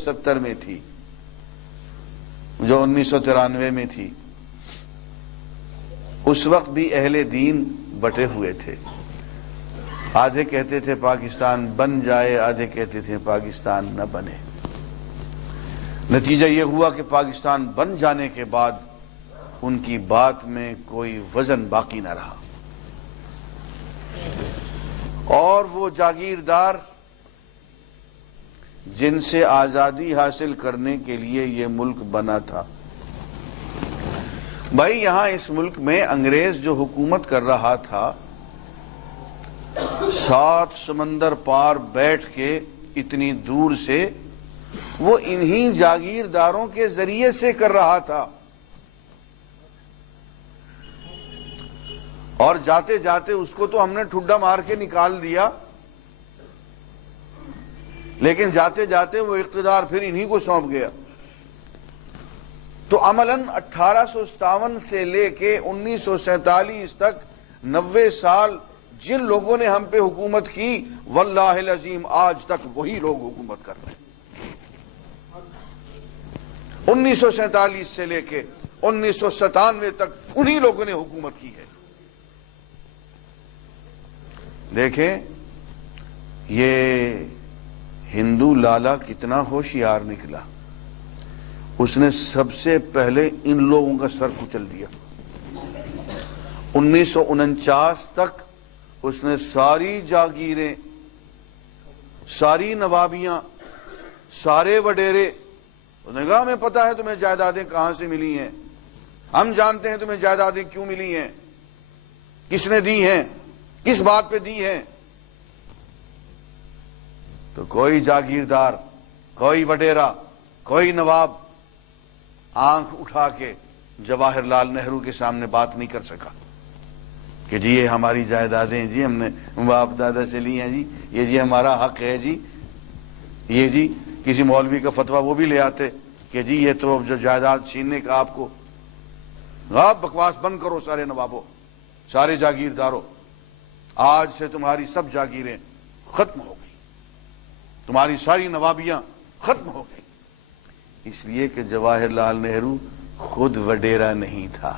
1970 میں تھی جو 1993 میں تھی. اس وقت بھی اہل دین بٹے ہوئے تھے. آدھے کہتے تھے پاکستان بن جائے، آدھے کہتے تھے پاکستان نہ بنے. نتیجہ یہ ہوا کہ پاکستان بن جانے کے بعد ان کی بات میں کوئی وزن باقی نہ رہا، اور وہ جاگیردار جن سے آزادی حاصل کرنے کے لیے یہ ملک بنا تھا. بھائی یہاں اس ملک میں انگریز جو حکومت کر رہا تھا 7 سمندر پار بیٹھ کے اتنی دور سے، وہ انہی جاگیرداروں کے ذریعے سے کر رہا تھا. اور جاتے جاتے اس کو تو ہم نے ٹھڈا مار کے نکال دیا، لیکن جاتے جاتے وہ اقتدار پھر انہی کو سونپ گیا. تو عملاً 1857 سے لے کے 1947 تک 90 سال جن لوگوں نے ہم پہ حکومت کی، واللہ العظیم آج تک وہی لوگ حکومت کر رہے ہیں. 1947 سے لے کے 1997 تک انہی لوگوں نے حکومت کی ہے. دیکھیں یہ ہندو لالا کتنا ہوشیار نکلا. اس نے سب سے پہلے ان لوگوں کا سر کچل دیا. 1949 تک اس نے ساری جاگیریں، ساری نوابیاں، سارے وڈیرے، اس نے کہا ہمیں پتا ہے تمہیں جائیدادیں کہاں سے ملی ہیں، ہم جانتے ہیں تمہیں جائیدادیں کیوں ملی ہیں، کس نے دی ہیں، کس بات پہ دی ہیں. تو کوئی جاگیردار، کوئی وڈیرا، کوئی نواب آنکھ اٹھا کے جواہر لال نہرو کے سامنے بات نہیں کر سکا کہ جی یہ ہماری جائیدادیں جی ہم نے باپ دادا سے لی ہیں جی، یہ جی ہمارا حق ہے جی. یہ جی کسی مولوی کا فتویٰ وہ بھی لے آتے کہ جی یہ تو جو جائیداد چھیننے کا آپ کو، آپ بکواس بند کرو سارے نوابوں، سارے جاگیرداروں، آج سے تمہاری سب جاگیریں ختم ہو گئی، تمہاری ساری نوابیاں ختم ہو گئی. اس لیے کہ جواہر لال نہرو خود وڈیرا نہیں تھا،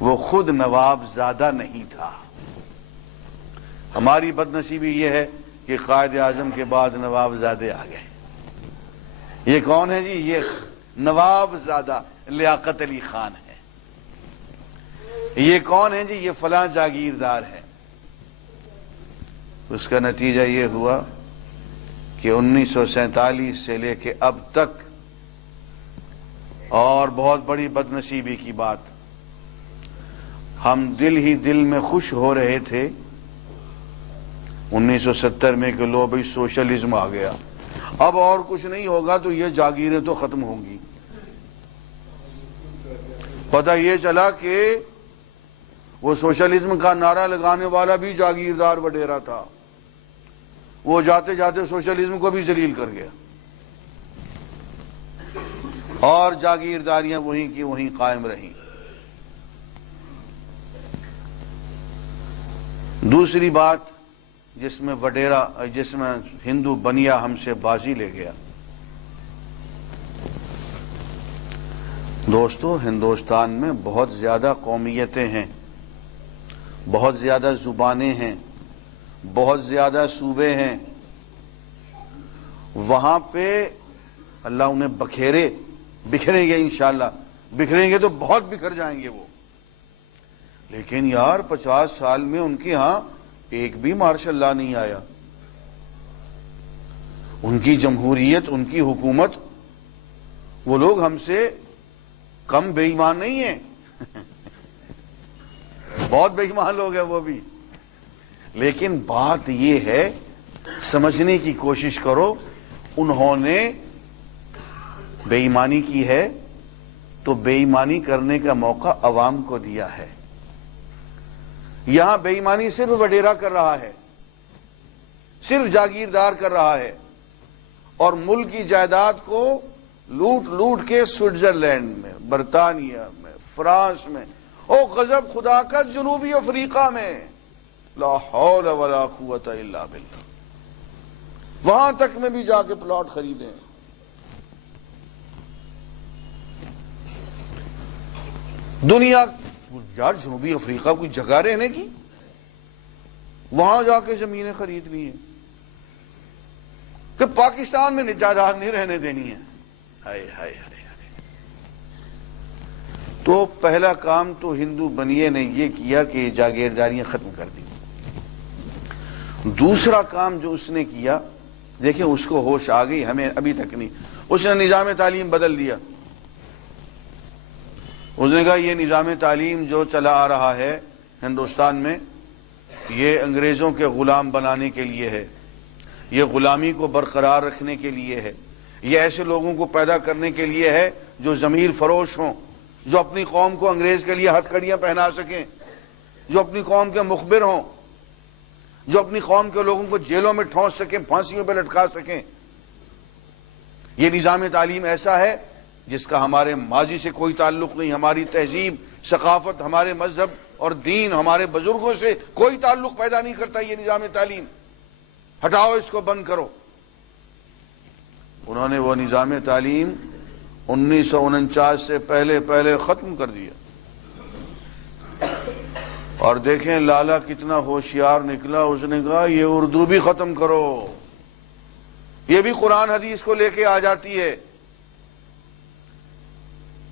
وہ خود نواب زادہ نہیں تھا. ہماری بدنصیبی یہ ہے کہ قائد اعظم کے بعد نواب زادے آ گئے. یہ کون ہے جی؟ یہ نواب زادہ لیاقت علی خان ہے. یہ کون ہے جی؟ یہ فلاں جاگیردار ہے. اس کا نتیجہ یہ ہوا کہ 1947 سے لے کے اب تک، اور بہت بڑی بدنصیبی کی بات، ہم دل ہی دل میں خوش ہو رہے تھے 1970 میں کہ لو بھئی سوشلزم آ گیا، اب اور کچھ نہیں ہوگا تو یہ جاگیریں تو ختم ہوں گی. پتہ یہ چلا کہ وہ سوشلزم کا نعرہ لگانے والا بھی جاگیردار وڈیرا تھا. وہ جاتے جاتے سوشلزم کو بھی ذلیل کر گیا، اور جاگیرداریاں وہیں کی وہیں قائم رہیں. دوسری بات جس میں وڈیرا، جس میں ہندو بنیا ہم سے بازی لے گیا. دوستو ہندوستان میں بہت زیادہ قومیتیں ہیں، بہت زیادہ زبانیں ہیں، بہت زیادہ صوبے ہیں. وہاں پہ اللہ انہیں بکھریں گے انشاءاللہ، بکھریں گے تو بہت بکھر جائیں گے وہ. لیکن یار 50 سال میں ان کے ہاں ایک بھی مارشل لا نہیں آیا. ان کی جمہوریت، ان کی حکومت، وہ لوگ ہم سے کم بے ایمان نہیں ہیں. بہت بے ایمان لوگ ہیں وہ بھی. لیکن بات یہ ہے، سمجھنے کی کوشش کرو، انہوں نے بے ایمانی کی ہے تو بے ایمانی کرنے کا موقع عوام کو دیا ہے. یہاں بے ایمانی صرف وڈیرا کر رہا ہے، صرف جاگیردار کر رہا ہے، اور ملک کی جائیداد کو لوٹ لوٹ کے سوئٹزرلینڈ میں، برطانیہ میں، فرانس میں، او غضب خدا کا جنوبی افریقہ میں، لا حول ولا قوت الا باللہ، وہاں تک میں بھی جا کے پلاٹ خریدیں. دنیا یار جنوبی افریقہ کوئی جگہ رہنے کی، وہاں جا کے زمینیں خرید لی ہیں کہ پاکستان میں جائیداد نہیں رہنے دینی ہے. ہائے ہائے ہائے. تو پہلا کام تو ہندو بنیے نے یہ کیا کہ جاگیرداریاں ختم کر دی. دوسرا کام جو اس نے کیا، دیکھیں اس کو ہوش آ گئی، ہمیں ابھی تک نہیں. اس نے نظام تعلیم بدل دیا. اس نے کہا یہ نظام تعلیم جو چلا آ رہا ہے ہندوستان میں، یہ انگریزوں کے غلام بنانے کے لیے ہے، یہ غلامی کو برقرار رکھنے کے لیے ہے، یہ ایسے لوگوں کو پیدا کرنے کے لیے ہے جو ضمیر فروش ہوں، جو اپنی قوم کو انگریز کے لیے ہتھ کڑیاں پہنا سکیں، جو اپنی قوم کے مخبر ہوں، جو اپنی قوم کے لوگوں کو جیلوں میں ٹھونس سکیں، پھانسیوں پہ لٹکا سکیں. یہ نظام تعلیم ایسا ہے جس کا ہمارے ماضی سے کوئی تعلق نہیں، ہماری تہذیب، ثقافت، ہمارے مذہب اور دین، ہمارے بزرگوں سے کوئی تعلق پیدا نہیں کرتا. یہ نظام تعلیم ہٹاؤ، اس کو بند کرو. انہوں نے وہ نظام تعلیم 1949 سے پہلے ختم کر دیا. اور دیکھیں لالا کتنا ہوشیار نکلا. اس نے کہا یہ اردو بھی ختم کرو، یہ بھی قرآن حدیث کو لے کے آ جاتی ہے.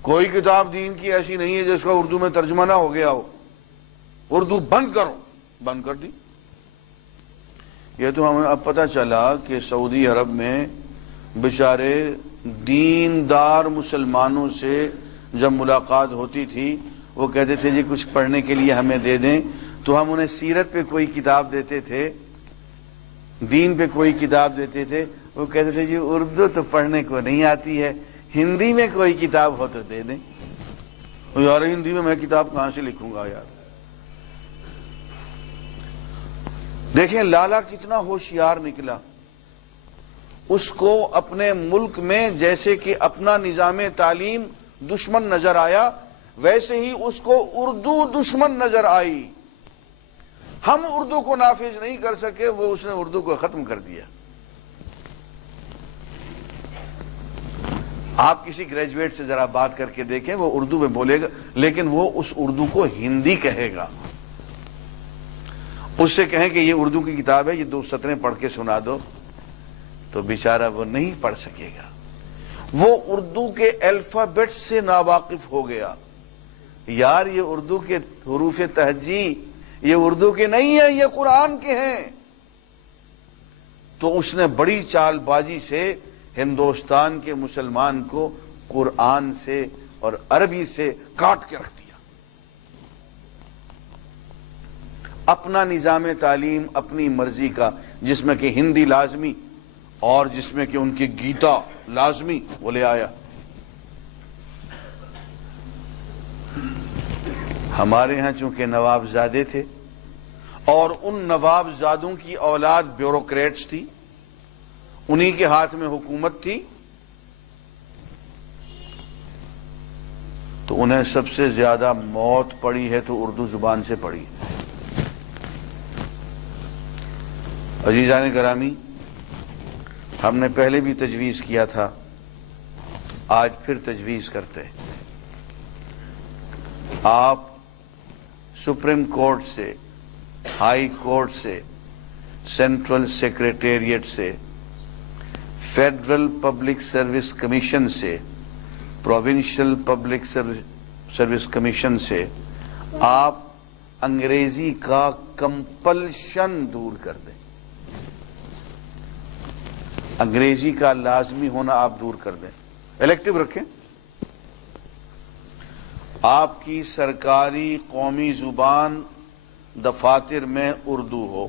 کوئی کتاب دین کی ایسی نہیں ہے جس کا اردو میں ترجمہ نہ ہو گیا ہو. اردو بند کرو، بند کر دی. یہ تو ہمیں اب پتہ چلا کہ سعودی عرب میں بیچارے دیندار مسلمانوں سے جب ملاقات ہوتی تھی وہ کہتے تھے جی کچھ پڑھنے کے لیے ہمیں دے دیں، تو ہم انہیں سیرت پہ کوئی کتاب دیتے تھے، دین پہ کوئی کتاب دیتے تھے. وہ کہتے تھے جی اردو تو پڑھنے کو نہیں آتی ہے، ہندی میں کوئی کتاب ہو تو دے دیں. یار ہندی میں کتاب کہاں سے لکھوں گا یار. دیکھیں لالا کتنا ہوشیار نکلا. اس کو اپنے ملک میں جیسے کہ اپنا نظام تعلیم دشمن نظر آیا، ویسے ہی اس کو اردو دشمن نظر آئی. ہم اردو کو نافذ نہیں کر سکے، وہ اس نے اردو کو ختم کر دیا. آپ کسی گریجویٹ سے ذرا بات کر کے دیکھیں، وہ اردو میں بولے گا لیکن وہ اس اردو کو ہندی کہے گا. اس سے کہیں کہ یہ اردو کی کتاب ہے، یہ 2 سطریں پڑھ کے سنا دو، تو بیچارہ وہ نہیں پڑھ سکے گا. وہ اردو کے الفابیٹ سے ناواقف ہو گیا. یار یہ اردو کے حروف تہجی یہ اردو کے نہیں ہیں، یہ قرآن کے ہیں. تو اس نے بڑی چال بازی سے ہندوستان کے مسلمان کو قرآن سے اور عربی سے کاٹ کے رکھ دیا. اپنا نظام تعلیم اپنی مرضی کا، جس میں کہ ہندی لازمی اور جس میں کہ ان کی گیتا لازمی، وہ لے آیا. ہمارے ہاں چونکہ نوابزادے تھے اور ان نوابزادوں کی اولاد بیوروکریٹس تھی، انہی کے ہاتھ میں حکومت تھی، تو انہیں سب سے زیادہ موت پڑی ہے تو اردو زبان سے پڑی. عزیزان گرامی، ہم نے پہلے بھی تجویز کیا تھا، آج پھر تجویز کرتے ہیں. آپ سپریم کورٹ سے، ہائی کورٹ سے، سینٹرل سیکریٹریٹ سے، فیڈرل پبلک سروس کمیشن سے، پروونشل پبلک سروس کمیشن سے آپ انگریزی کا کمپلشن دور کر دیں. انگریزی کا لازمی ہونا آپ دور کر دیں. الیکٹو رکھیں. آپ کی سرکاری قومی زبان دفاتر میں اردو ہو.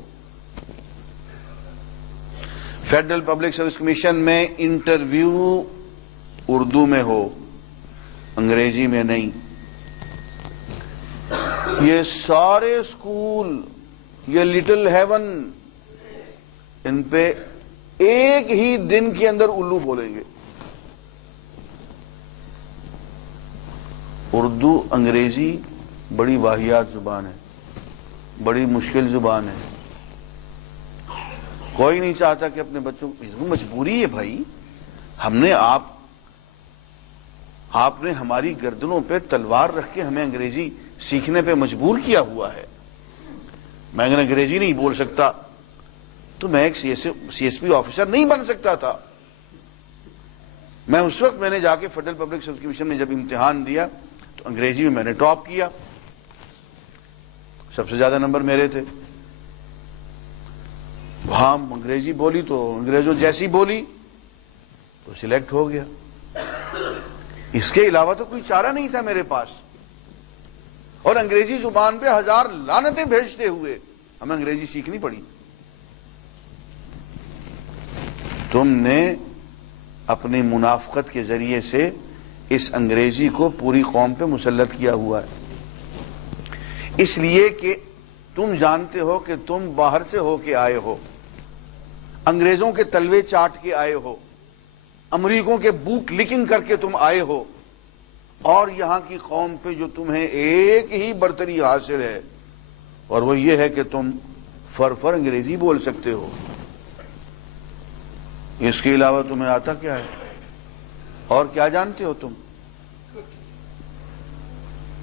فیڈرل پبلک سروس کمیشن میں انٹرویو اردو میں ہو، انگریزی میں نہیں. یہ سارے اسکول، یہ لٹل ہیون، ان پہ ایک ہی دن کے اندر الو بولیں گے. اردو انگریزی بڑی واہیات زبان ہے، بڑی مشکل زبان ہے. کوئی نہیں چاہتا کہ اپنے بچوں کو، مجبوری ہے بھائی. ہم نے آپ نے ہماری گردنوں پہ تلوار رکھ کے ہمیں انگریزی سیکھنے پہ مجبور کیا ہوا ہے. میں اگر انگریزی نہیں بول سکتا تو میں ایک سی ایس پی آفیسر نہیں بن سکتا تھا. میں اس وقت میں نے جا کے فیڈرل پبلک سروس کمیشن میں جب امتحان دیا تو انگریزی میں نے ٹاپ کیا، سب سے زیادہ نمبر میرے تھے. وہاں انگریزی بولی تو انگریزوں جیسی بولی تو سلیکٹ ہو گیا. اس کے علاوہ تو کوئی چارہ نہیں تھا میرے پاس. اور انگریزی زبان پہ 1000 لعنتیں بھیجتے ہوئے ہمیں انگریزی سیکھنی پڑی. تم نے اپنی منافقت کے ذریعے سے اس انگریزی کو پوری قوم پہ مسلط کیا ہوا ہے، اس لیے کہ تم جانتے ہو کہ تم باہر سے ہو کے آئے ہو، انگریزوں کے تلوے چاٹ کے آئے ہو، امریکوں کے بوٹ لکنگ کر کے تم آئے ہو، اور یہاں کی قوم پہ جو تمہیں ایک ہی برتری حاصل ہے اور وہ یہ ہے کہ تم فر انگریزی بول سکتے ہو. اس کے علاوہ تمہیں آتا کیا ہے اور کیا جانتے ہو تم؟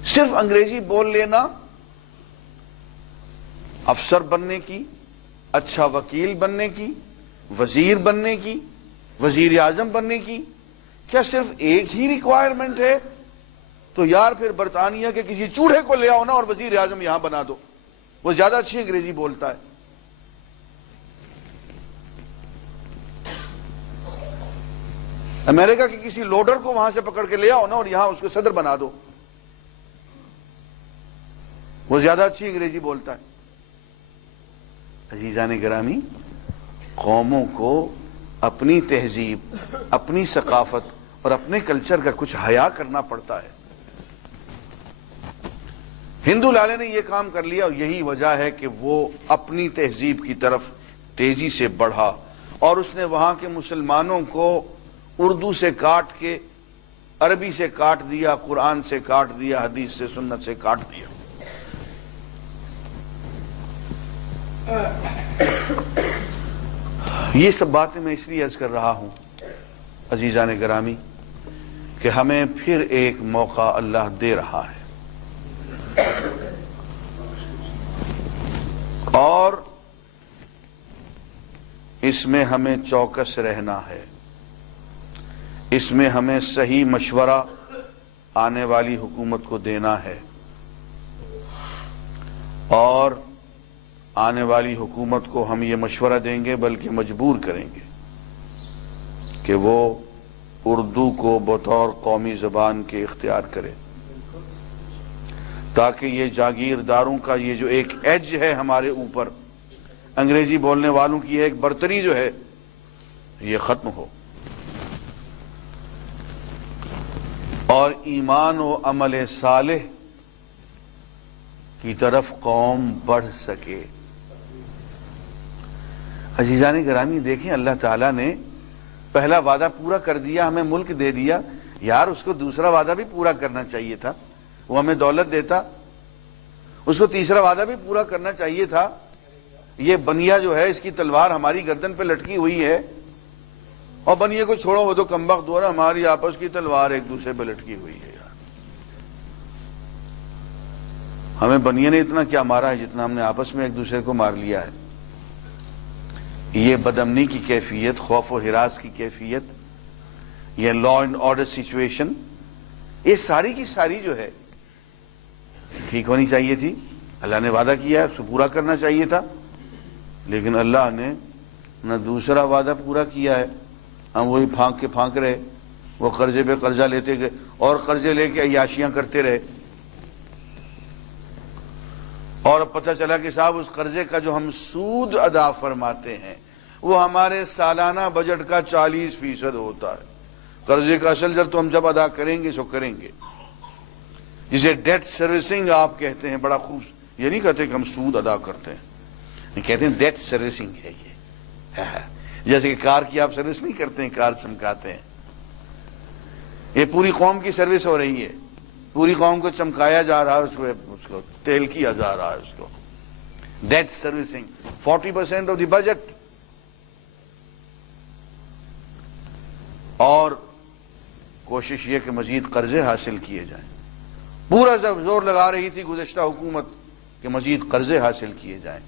صرف انگریزی بول لینا افسر بننے کی، اچھا وکیل بننے کی، وزیر بننے کی، وزیر اعظم بننے کی کیا صرف ایک ہی ریکوائرمنٹ ہے؟ تو یار پھر برطانیہ کے کسی چوڑے کو لے آؤ نا اور وزیر اعظم یہاں بنا دو، وہ زیادہ اچھی انگریزی بولتا ہے. امریکہ کے کسی لوڈر کو وہاں سے پکڑ کے لے آؤ نا اور یہاں اس کو صدر بنا دو، وہ زیادہ اچھی انگریزی بولتا ہے. عزیزان گرامی، قوموں کو اپنی تہذیب، اپنی ثقافت اور اپنے کلچر کا کچھ حیا کرنا پڑتا ہے. ہندو لالے نے یہ کام کر لیا اور یہی وجہ ہے کہ وہ اپنی تہذیب کی طرف تیزی سے بڑھا اور اس نے وہاں کے مسلمانوں کو اردو سے کاٹ کے عربی سے کاٹ دیا، قرآن سے کاٹ دیا، حدیث سے سنت سے کاٹ دیا. یہ سب باتیں میں اس لیے عرض کر رہا ہوں عزیزان گرامی کہ ہمیں پھر ایک موقع اللہ دے رہا ہے اور اس میں ہمیں چوکس رہنا ہے. اس میں ہمیں صحیح مشورہ آنے والی حکومت کو دینا ہے اور آنے والی حکومت کو ہم یہ مشورہ دیں گے بلکہ مجبور کریں گے کہ وہ اردو کو بطور قومی زبان کے اختیار کرے، تاکہ یہ جاگیرداروں کا یہ جو ایک ایج ہے ہمارے اوپر، انگریزی بولنے والوں کی ایک برتری جو ہے، یہ ختم ہو اور ایمان و عمل صالح کی طرف قوم بڑھ سکے. عزیزان گرامی دیکھیں، اللہ تعالیٰ نے پہلا وعدہ پورا کر دیا، ہمیں ملک دے دیا، یار اس کو دوسرا وعدہ بھی پورا کرنا چاہیے تھا. وہ ہمیں دولت دیتا، اس کو تیسرا وعدہ بھی پورا کرنا چاہیے تھا. یہ بنیا جو ہے اس کی تلوار ہماری گردن پہ لٹکی ہوئی ہے، اور بنیے کو چھوڑو، وہ تو کمبخت دور ہماری آپس کی تلوار ایک دوسرے پہ لٹکی ہوئی ہے. یار ہمیں بنیے نے اتنا کیا مارا ہے جتنا ہم نے آپس میں ایک دوسرے کو مار لیا ہے. یہ بدامنی کی کیفیت، خوف و ہراس کی کیفیت، یہ لا اینڈ آرڈر سچویشن، یہ ساری کی ساری جو ہے ٹھیک ہونی چاہیے تھی. اللہ نے وعدہ کیا ہے، اس کو پورا کرنا چاہیے تھا، لیکن اللہ نے نہ دوسرا وعدہ پورا کیا ہے. ہم وہی پھانک رہے، وہ قرضے پہ قرضہ لیتے گئے اور قرضے لے کے عیاشیاں کرتے رہے، اور اب پتہ چلا کہ صاحب اس قرضے کا جو ہم سود ادا فرماتے ہیں وہ ہمارے سالانہ بجٹ کا 40% ہوتا ہے. قرضے کا اصل تو ہم جب ادا کریں گے سو کریں گے، جسے ڈیٹ سروسنگ آپ کہتے ہیں. بڑا خوب، یہ نہیں کہتے کہ ہم سود ادا کرتے ہیں، کہتے ہیں ڈیٹ سروسنگ ہے یہ. جیسے کہ کار کی آپ سروس نہیں کرتے ہیں، کار چمکاتے ہیں، یہ پوری قوم کی سروس ہو رہی ہے. پوری قوم کو چمکایا جا رہا ہے، اس کو تیل کیا جا رہا ہے. اس کو date servicing 40% of the budget. اور کوشش یہ کہ مزید قرضے حاصل کیے جائیں. پورا زور لگا رہی تھی گزشتہ حکومت کہ مزید قرضے حاصل کیے جائیں.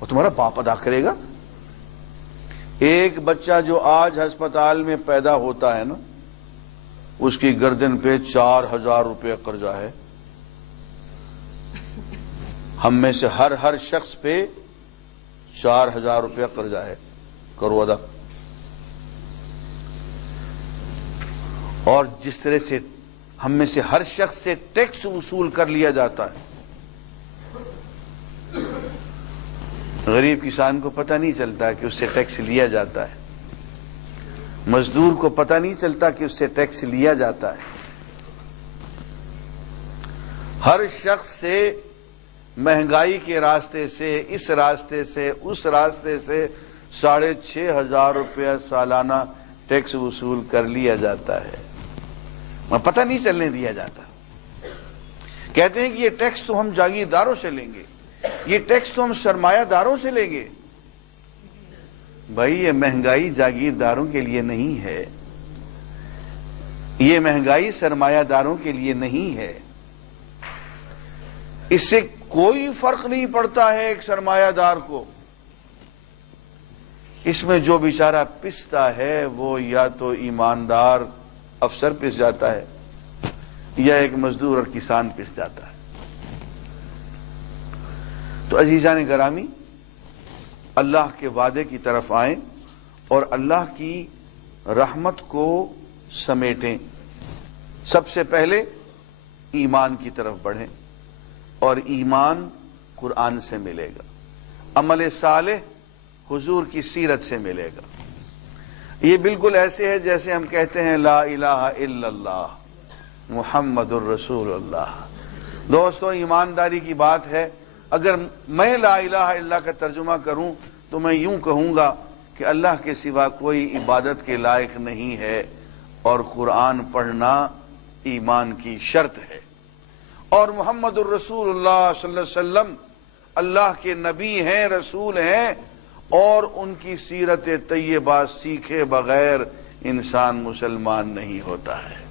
وہ تمہارا باپ ادا کرے گا؟ ایک بچہ جو آج ہسپتال میں پیدا ہوتا ہے نا، اس کی گردن پہ 4,000 روپے قرضہ ہے. ہم میں سے ہر شخص پہ 4,000 روپے قرضہ ہے. کرو ادا. اور جس طرح سے ہم میں سے ہر شخص سے ٹیکس وصول کر لیا جاتا ہے، غریب کسان کو پتہ نہیں چلتا کہ اس سے ٹیکس لیا جاتا ہے. مزدور کو پتہ نہیں چلتا کہ اس سے ٹیکس لیا جاتا ہے. ہر شخص سے مہنگائی کے راستے سے، اس راستے سے، اس راستے سے 6,500 روپیہ سالانہ ٹیکس وصول کر لیا جاتا ہے. پتہ نہیں چلنے دیا جاتا. کہتے ہیں کہ یہ ٹیکس تو ہم جاگیرداروں سے لیں گے، یہ ٹیکس تو ہم سرمایہ داروں سے لیں گے. بھائی یہ مہنگائی جاگیرداروں کے لیے نہیں ہے، یہ مہنگائی سرمایہ داروں کے لیے نہیں ہے. اس سے کوئی فرق نہیں پڑتا ہے ایک سرمایہ دار کو. اس میں جو بیچارہ پستا ہے وہ یا تو ایماندار افسر پس جاتا ہے یا ایک مزدور اور کسان پس جاتا ہے. تو عزیزان گرامی، اللہ کے وعدے کی طرف آئیں اور اللہ کی رحمت کو سمیٹیں. سب سے پہلے ایمان کی طرف بڑھیں، اور ایمان قرآن سے ملے گا، عمل صالح حضور کی سیرت سے ملے گا. یہ بالکل ایسے ہے جیسے ہم کہتے ہیں لا الہ الا اللہ محمد الرسول اللہ. دوستو، ایمانداری کی بات ہے. اگر میں لا الہ الا اللہ کا ترجمہ کروں تو میں یوں کہوں گا کہ اللہ کے سوا کوئی عبادت کے لائق نہیں ہے، اور قرآن پڑھنا ایمان کی شرط ہے. اور محمد الرسول اللہ صلی اللہ علیہ وسلم اللہ کے نبی ہیں، رسول ہیں، اور ان کی سیرت طیبہ سیکھے بغیر انسان مسلمان نہیں ہوتا ہے.